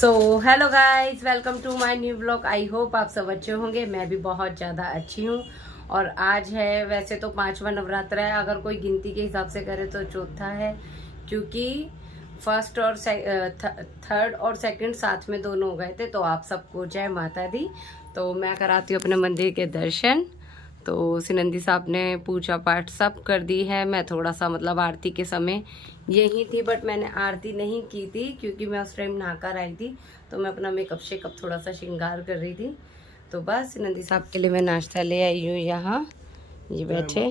So hello guys, welcome to my new blog. I hope आप सब अच्छे होंगे। मैं भी बहुत ज़्यादा अच्छी हूँ। और आज है, वैसे तो 5वां नवरात्र है, अगर कोई गिनती के हिसाब से करे तो चौथा है, क्योंकि फर्स्ट और थर्ड और सेकंड साथ में दोनों हो गए थे। तो आप सबको जय माता दी। तो मैं कराती हूँ अपने मंदिर के दर्शन। तो सिनंदी साहब ने पूजा पाठ सब कर दी है। मैं थोड़ा सा मतलब आरती के समय यही थी, बट मैंने आरती नहीं की थी क्योंकि मैं उस टाइम नहाकर आई थी। तो मैं अपना मेकअप शेकअप थोड़ा सा श्रृंगार कर रही थी। तो बस सिनंदी साहब के लिए मैं नाश्ता ले आई हूँ यहाँ, ये बैठे।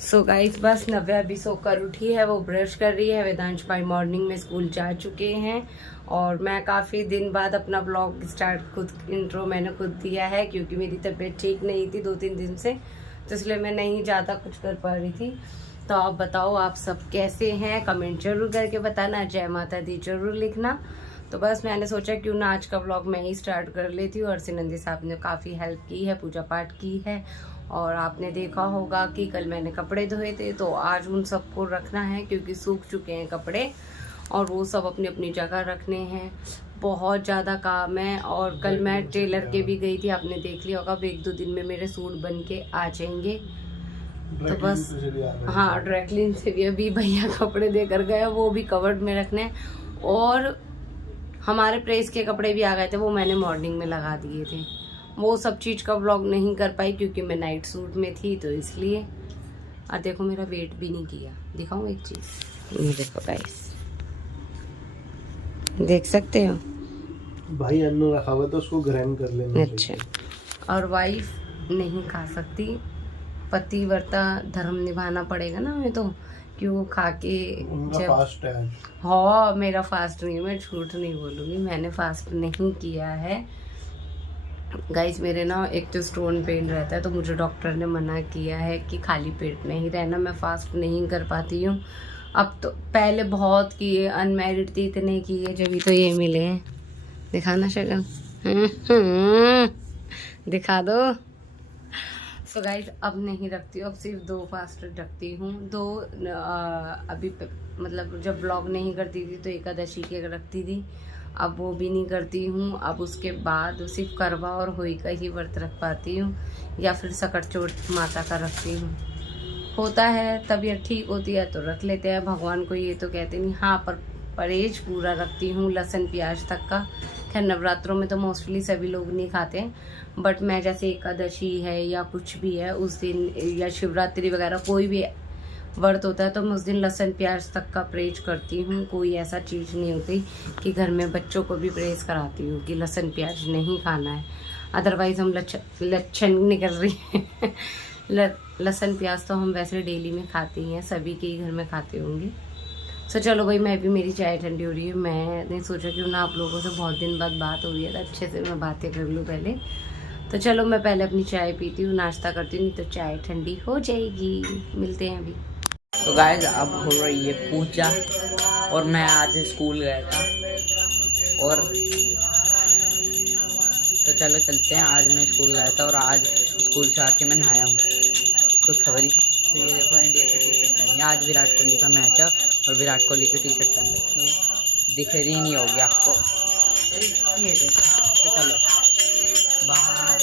सो गाइस, बस नव्या अभी सोकर उठी है, वो ब्रश कर रही है। वेदांश भाई मॉर्निंग में स्कूल जा चुके हैं। और मैं काफ़ी दिन बाद अपना ब्लॉग स्टार्ट खुद इंट्रो मैंने खुद दिया है, क्योंकि मेरी तबीयत ठीक नहीं थी 2-3 दिन से, तो इसलिए मैं नहीं ज़्यादा कुछ कर पा रही थी। तो आप बताओ, आप सब कैसे हैं? कमेंट जरूर करके बताना, जय माता दी जरूर लिखना। तो बस मैंने सोचा क्यों ना आज का व्लॉग मैं ही स्टार्ट कर लेती हूँ। और सिनंदी साहब ने काफ़ी हेल्प की है, पूजा पाठ की है। और आपने देखा होगा कि कल मैंने कपड़े धोए थे, तो आज उन सबको रखना है क्योंकि सूख चुके हैं कपड़े, और वो सब अपनी अपनी जगह रखने हैं। बहुत ज़्यादा काम है। और कल मैं टेलर के भी गई थी, आपने देख लिया होगा। अब 1-2 दिन में मेरे सूट बन के आ जाएंगे। तो बस हाँ, ड्राई क्लीन से भी अभी भैया कपड़े देकर गए, वो भी कवर्ड में रखने हैं। और हमारे प्रेस के कपड़े भी आ गए थे, वो मैंने मॉर्निंग में लगा दिए थे। वो सब चीज़ का व्लॉग नहीं कर पाई क्योंकि मैं नाइट सूट में थी, तो इसलिए। और देखो, मेरा वेट भी नहीं किया। दिखाऊँ एक चीज़, ये देखो गाइस, देख सकते हो भाई अन्नू रखा हुआ तो उसको ग्राइंड कर लेना। अच्छा। और वाइफ नहीं खा सकती, पतिव्रता धर्म निभाना पड़ेगा ना हमें, तो क्यों खा के जब फास्ट है। हाँ, मेरा फास्ट नहीं है, मैं झूठ नहीं बोलूँगी, मैंने फास्ट नहीं किया है गाइस। मेरे ना एक तो स्टोन पेन रहता है, तो मुझे डॉक्टर ने मना किया है कि खाली पेट नहीं रहना। मैं फास्ट नहीं कर पाती हूँ। अब तो पहले बहुत किए, अनमैरिड थी इतने किए, जब तो ये मिले हैं। दिखाना शगन, दिखा दो। सो गाइस, अब नहीं रखती हूँ, अब सिर्फ 2 फास्ट रखती हूँ। 2 अभी मतलब जब ब्लॉग नहीं करती थी तो एकादशी के रखती थी, अब वो भी नहीं करती हूँ। अब उसके बाद सिर्फ करवा और होई का ही व्रत रख पाती हूँ, या फिर सकट चोट माता का रखती हूँ। होता है, तबीयत ठीक होती है तो रख लेते हैं, भगवान को ये तो कहते नहीं। हाँ, पर परहेज पूरा रखती हूँ, लहसुन प्याज तक का। खैर नवरात्रों में तो मोस्टली सभी लोग नहीं खाते हैं, बट मैं जैसे एकादशी है या कुछ भी है उस दिन, या शिवरात्रि वगैरह कोई भी व्रत होता है, तो मैं उस दिन लहसुन प्याज तक का परहेज करती हूँ। कोई ऐसा चीज़ नहीं होती कि घर में बच्चों को भी परहेज कराती हूँ कि लहसुन प्याज नहीं खाना है, अदरवाइज़ हम लक्षण निकल रही है। लहसुन प्याज तो हम वैसे डेली में खाते ही हैं, सभी के ही घर में खाते होंगे। सो चलो भाई, मैं भी, मेरी चाय ठंडी हो रही है। मैंने सोचा क्यों ना आप लोगों से बहुत दिन बाद बात हो रही है, तो अच्छे से मैं बातें कर लूँ पहले। तो चलो, मैं पहले अपनी चाय पीती हूँ, नाश्ता करती हूँ, नहीं तो चाय ठंडी हो जाएगी। मिलते हैं अभी। तो गाइस, अब हो रही है पूजा, और मैं आज स्कूल गया था। और तो चलो चलते हैं। आज मैं स्कूल गया था और आज स्कूल से आके मैं नहाया हूँ, कुछ खबर ही। तो ये देखो, इंडिया की टी शर्ट पहनी है। आज विराट कोहली का मैच है और विराट कोहली की टी शर्ट पहन रखी है, दिख रही नहीं होगी आपको, ये देखो। तो चलो बाहर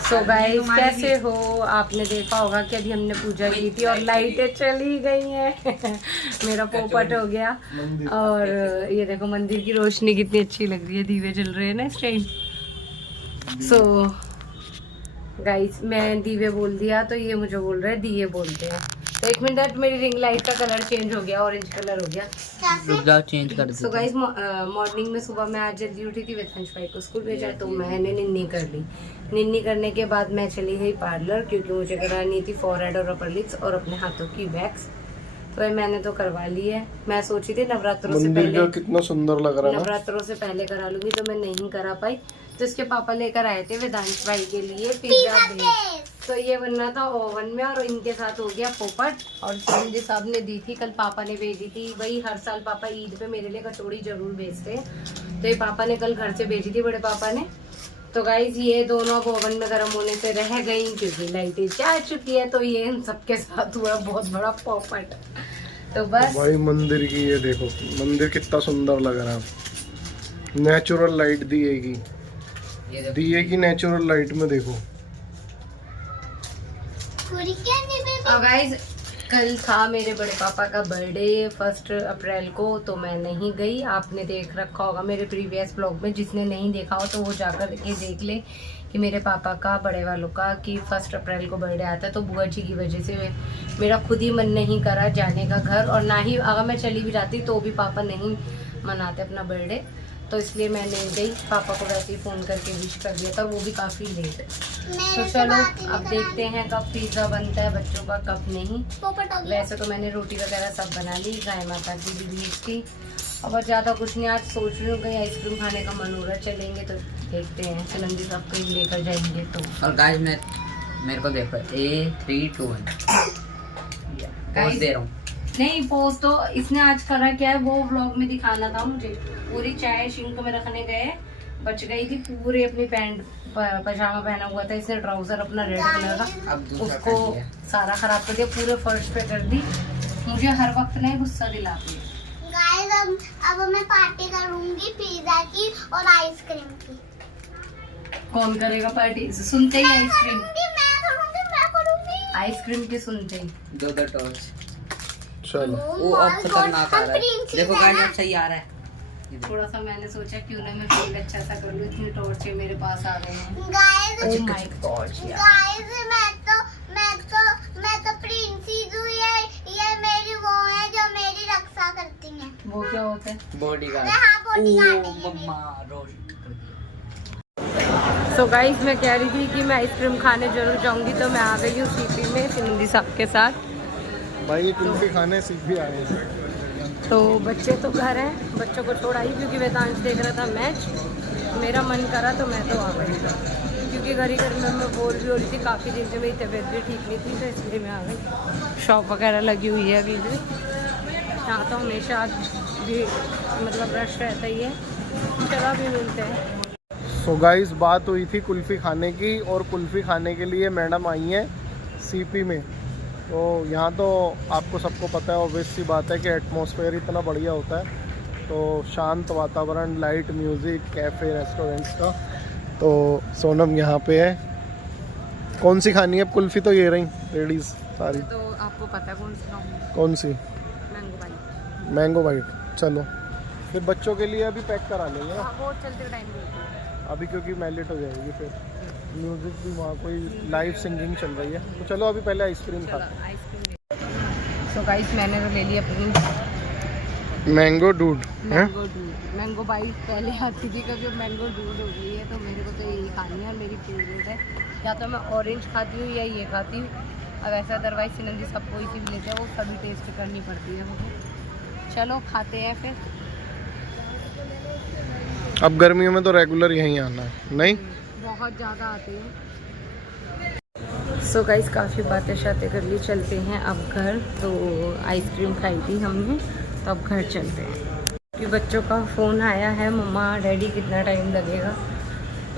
सो गाइस, कैसे हो? आपने देखा होगा कि अभी हमने पूजा की थी और लाइटें चली गई हैं। मेरा पोपट हो गया। और ये देखो, मंदिर की रोशनी कितनी अच्छी लग रही है, दीवे जल रहे हैं ना इस टाइम। सो गाइस, मैं दीवे बोल दिया तो ये मुझे बोल रहे हैं दिए बोलते हैं। तो 1 मिनट, मेरी रिंग लाइट का कलर चेंज हो गया, ऑरेंज कलर हो गया। रुक जाओ, चेंज कर दो। सो गाइस, मॉर्निंग में सुबह मैं आज जल्दी उठी थी, वेदांश भाई को स्कूल भेजा, तो मैंने निन्नी कर ली। निन्नी करने के बाद मैं चली गई पार्लर, क्योंकि मुझे करानी थी फॉरहेड और अपर लिप्स और अपने हाथों की वैक्स। तो मैंने तो करवा ली है। मैं सोची थी नवरात्रों से पहले, कितना सुंदर लग रहा है, नवरात्रों से पहले करा लूंगी, तो मैं नहीं करा पाई। तो इसके पापा लेकर आए थे वेदांश भाई के लिए पिज्जा बेस। तो ये बनना था ओवन में और इनके साथ हो गया पोपट। और मुझे साहब ने दी थी, कल पापा ने भेजी थी। वही हर साल पापा ईद पे मेरे लिए कचौड़ी जरूर भेजते हैं, तो ये पापा ने कल घर से भेजी थी, बड़े पापा ने। तो गाइज ये दोनों ओवन में गर्म होने से रह गई क्योंकि लाइटें जा चुकी है। तो ये इन सबके साथ हुआ बहुत बड़ा पोपट। तो बस भाई मंदिर की ये देखो, मंदिर कितना सुंदर लग रहा है। नेचुरल लाइट दिए की नेचुरल लाइट में देखो। और गाइज कल था मेरे बड़े पापा का बर्थडे 1 अप्रैल को, तो मैं नहीं गई। आपने देख रखा होगा मेरे प्रीवियस ब्लॉग में, जिसने नहीं देखा हो तो वो जाकर के देख ले कि मेरे पापा का, बड़े वालों का, कि 1 अप्रैल को बर्थडे आता है। तो बुआ जी की वजह से मेरा खुद ही मन नहीं करा जाने का घर, और ना ही अगर मैं चली भी जाती तो भी पापा नहीं मनाते अपना बर्थडे, तो इसलिए मैं नहीं गई। पापा को वैसे ही फ़ोन करके विश कर दिया था, वो भी काफ़ी लेट। तो चलो अब देखते हैं कब पिज़्ज़ा बनता है बच्चों का, कब नहीं। वैसे तो मैंने रोटी वगैरह सब बना ली, गाय माता की भी भेज थी। अब बस ज़्यादा कुछ नहीं, आज सोच रही हूँ कहीं आइसक्रीम खाने का मन हो रहा है, चलेंगे तो देखते हैं। सुनंदी साहब कहीं लेकर जाएंगे तो। और गाइस मेरे को देखो 3, 2, 1 दे रहा हूँ। नहीं पोस्ट तो इसने आज करा क्या है वो व्लॉग में दिखाना था मुझे। पूरी चाय सिंक में रखने गए, बच गई थी, पूरे अपनी पैंट पजामा पहना हुआ था इसने, ट्राउजर अपना रेड कलर का, उसको सारा खराब कर दिया, पूरे फर्श पे कर दी। मुझे हर वक्त नहीं गुस्सा दिलाती है। गाइस अब मैं पार्टी करूंगी पिज़्ज़ा की और आइसक्रीम की। कौन करेगा पार्टी? सुनते ही आइसक्रीम, मैं करूंगी। आइसक्रीम की सुनते ही दो टॉर्च। चलो वो अब खतरनाक आ रहा है, देखो गाइस अब सही आ रहा है। थोड़ा सा मैंने सोचा क्यों ना मैं फील अच्छा सा कर लूं, इतनी टॉर्चें मेरे पास आ गए हैं। गाइस Oh my God, यार। गाइस मैं तो प्रिंसेस हूँ, ये मेरी वो है जो मेरी रक्षा करती है। वो क्या होता है? बॉडीगार्ड। हाँ, बॉडीगार्ड है ये मम्मा रोल। तो गाइस मैं कह रही थी कि मैं आइसक्रीम खाने जरूर जाऊंगी, तो मैं आ गई हूँ सीपी में सिंधी साहब के साथ। भाई ये कुल्फी खाने सीख भी आए हैं। तो बच्चे तो घर हैं, बच्चों को छोड़ा ही क्योंकि वेदांश देख रहा था मैच। मेरा मन करा तो मैं तो आ गई, क्योंकि घर में मैं बोर भी हो रही थी, काफ़ी दिन से मेरी तबीयत भी ठीक नहीं थी, तो इसलिए मैं आ गई। शॉप वगैरह लगी हुई है अभी भी, यहाँ तो हमेशा भी मतलब रश रहता ही है। चलो भी मिलते हैं। तो गाइस बात हुई थी कुल्फ़ी खाने की, और कुल्फ़ी खाने के लिए मैडम आई हैं सीपी में। तो यहाँ तो आपको सबको पता है, ऑब्वियस सी बात है कि एटमॉस्फेयर इतना बढ़िया होता है, तो शांत वातावरण, लाइट म्यूज़िक, कैफ़े, रेस्टोरेंट्स का। तो सोनम यहाँ पे है। कौन सी खानी है अब? कुल्फ़ी तो ये रही लेडीज़ सारी। तो आपको पता है कौन सी खाऊंगी? कौन सी? Mango bite. Mango bite. चलो फिर बच्चों के लिए अभी पैक करा लेंगे ना हाँ, वो चलते टाइम अभी, क्योंकि मैलेट हो जाएगी फिर। म्यूज़िक भी वहाँ कोई लाइव सिंगिंग चल रही है, तो चलो अभी पहले आइसक्रीम खाते हैं। आइसक्रीम। तो गाइस मैंने तो ले ली अपनी मैंगो दूध है। मैंगो बाइट पहले आती थी, कभी मैंगो दूध हो गई है, तो मेरे को तो यही खानी है और मेरी फेवरेट है। या तो मैं ऑरेंज खाती हूँ या ये खाती हूँ। अब ऐसा अदरवाइज सिनंदी सब कोई सी भी लेते हैं, वो सभी टेस्ट करनी पड़ती है मुझे। चलो खाते हैं फिर। अब गर्मियों में तो रेगुलर यहीं आना है, नहीं? बहुत ज़्यादा आते हैं। सो गाइस काफ़ी बातें शातें कर ली, चलते हैं अब घर। तो आइसक्रीम खाई थी हमने, तो अब घर चलते हैं। कि बच्चों का फ़ोन आया है, मम्मा डैडी कितना टाइम लगेगा।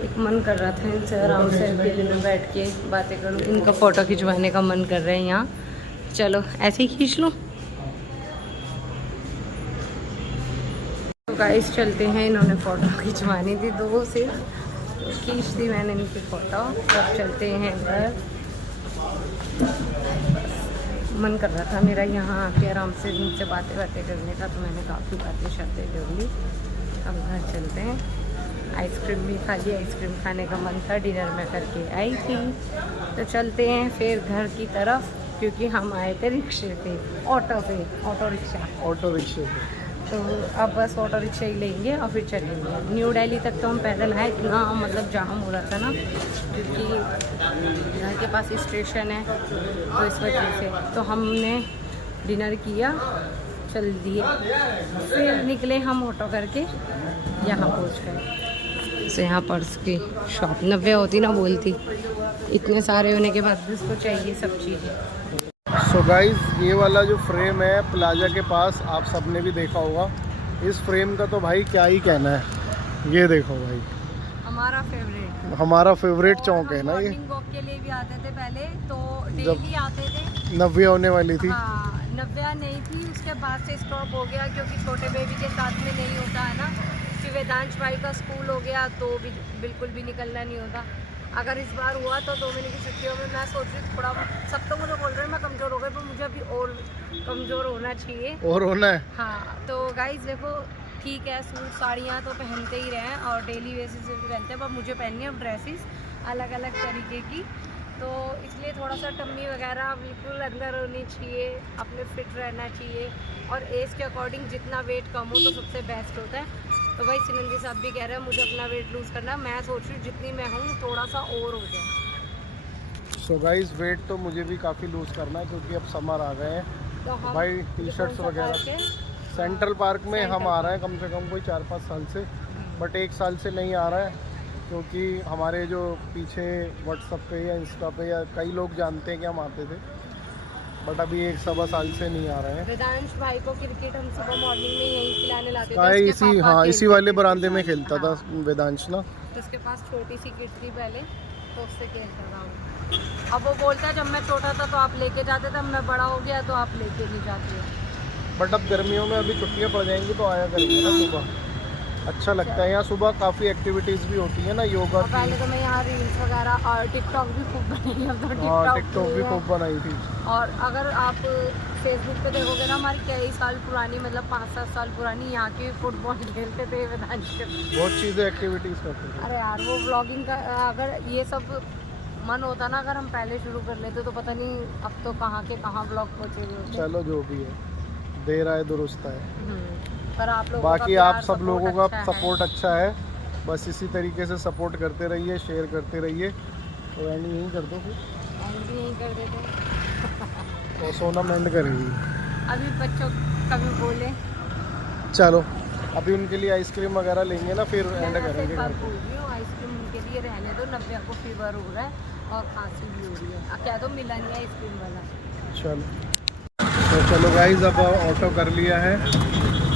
एक मन कर रहा था इनसे आराम से अकेले में बैठ के बातें करूँ, इनका फ़ोटो खिंचवाने का मन कर रहा है यहाँ। चलो ऐसे ही खींच लूँ। तो गाइस चलते हैं, इन्होंने फ़ोटो खिंचवानी थी, 2 से खींच दी मैंने इनकी फ़ोटो। अब चलते हैं घर। मन कर रहा था मेरा यहाँ आके आराम से इनसे बातें करने का, तो मैंने काफ़ी बातें शातें कर ली। अब घर चलते हैं। आइसक्रीम भी खा ली, आइसक्रीम खाने का मन था, डिनर में करके आई थी। तो चलते हैं फिर घर की तरफ, क्योंकि हम आए थे रिक्शे पे, ऑटो रिक्शा। तो अब बस ऑटो रिक्शा ही लेंगे और फिर चलेंगे। न्यू दिल्ली तक तो हम पैदल आए, इतना मतलब जाम हो रहा था ना, क्योंकि घर के पास स्टेशन है, तो इस वजह से तो हमने डिनर किया, चल दिए, फिर निकले हम ऑटो करके, यहाँ पहुँच गए। तो यहाँ पर्स की शॉप 90 होती ना बोलती, इतने सारे होने के बाद भी उसको चाहिए सब चीज़ें। सो गाइस, ये वाला जो फ्रेम है प्लाजा के पास, आप सबने भी देखा होगा। इस फ्रेम का तो भाई क्या ही कहना है। ये देखो भाई, हमारा फेवरेट चौक है ना ये। मॉर्निंग वॉक के लिए भी आते थे पहले, तो जब डेली आते थे। नव्या होने वाली थी। हाँ, नव्या नहीं थी, उसके बाद से स्टॉप हो गया क्योंकि छोटे बेबी के साथ में नहीं होता है ना। फिर वेदांश भाई का स्कूल हो गया तो भी बिल्कुल भी निकलना नहीं होता। अगर इस बार हुआ तो 2 महीने की छुट्टियों में मैं सोच रही थोड़ा, सब तो मुझे बोल रहे हैं मैं कमज़ोर हो गई, पर मुझे अभी और कमज़ोर होना चाहिए। और होना है। हाँ, तो गाइस देखो, ठीक है, सूट साड़ियाँ तो पहनते ही रहें और डेली बेसिस पे भी पहनते हैं, पर मुझे पहननी है अब ड्रेसेस अलग अलग तरीके की। तो इसलिए थोड़ा सा टम्मी वगैरह बिल्कुल अंदर होनी चाहिए, अपने फिट रहना चाहिए, और एज के अकॉर्डिंग जितना वेट कम हो तो सबसे बेस्ट होता है। तो भाई सुनील जी साहब भी कह रहे हैं मुझे अपना वेट लूज़ करना है, मैं सोच रही हूँ जितनी मैं हूँ थोड़ा सा और हो जाए। सो गाइस, वेट तो मुझे भी काफ़ी लूज़ करना है क्योंकि अब समर आ गए हैं। तो हम भाई टी शर्ट्स वगैरह सेंट्रल पार्क में हम आ रहे हैं कम से कम कोई 4-5 साल से, बट 1 साल से नहीं आ रहा है क्योंकि हमारे जो पीछे व्हाट्सएप पे या इंस्टा पे या कई लोग जानते हैं कि हम आते थे, बट अभी 1-1.25 साल से नहीं आ रहे हैं। वेदांश भाई को क्रिकेट हम सुबह मॉर्निंग में यहीं खिलाने लाते भाई थे। इसी, हाँ, इसी वाले बरामदे में खेलता था वेदांश ना। तो उसके पास छोटी सी किट थी पहले, तो उससे खेलता था वो। अब वो बोलता है जब मैं छोटा था तो आप लेके जाते थे, अब मैं बड़ा हो गया तो आप लेके नहीं जाते हो। बट अब गर्मियों में अभी छुट्टियाँ पड़ जाएंगी तो आया करेंगे ना सुबह। अच्छा लगता है यहाँ सुबह, काफ़ी एक्टिविटीज़ भी होती है ना, योगा और की। पहले तो मैं यहाँ रील्स वगैरह और टिकटॉक भी खूब बनाई, अब तो हाँ, टिकटॉक भी खूब बनाई थी। और अगर आप फेसबुक पे देखोगे ना, हमारी कई साल पुरानी, मतलब 5-7 साल पुरानी, यहाँ की फुटबॉल खेलते थे वेदांश के। बहुत चीज़ें एक्टिविटीज़ करते थे। अरे यार, वो व्लॉगिंग का अगर ये सब मन होता ना, अगर हम पहले शुरू कर लेते तो पता नहीं अब तो कहाँ के कहाँ ब्लॉग पहुँचे हुए होते। चलो जो भी है, देर आए दुरुस्त है। पर आप लोगों बाकी का आप सब लोगों का अच्छा है। सपोर्ट अच्छा है, बस इसी तरीके से सपोर्ट करते रहिए, शेयर करते रहिए। तो एंड यहीं कर दो फिर, एंड भी यहीं कर देते। तो सोनम एंड करेगी। अभी बच्चों कभी बोले, चलो अभी उनके लिए आइसक्रीम वगैरह लेंगे ना, फिर एंड मैं करेंगे एक बार घर पे। बोल रही हूँ आइसक्रीम उनके लिए रहने दो, नव्या को फीवर हो रहा है और खांसी भी हो रही है। क्या तो मिला नहीं है आइसक्रीम वाला। चलो तो चलो गाइस, अब ऑटो कर लिया है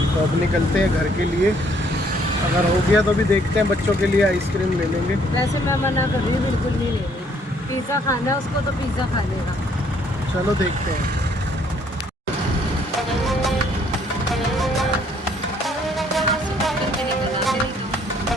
तो अब निकलते हैं घर के लिए। अगर हो गया तो भी देखते हैं, बच्चों के लिए आइसक्रीम ले लेंगे। वैसे मैं मना कर रही हूँ, बिल्कुल नहीं लेनी। पिज़्ज़ा खाना है उसको तो पिज़्ज़ा खा लेगा। चलो देखते हैं।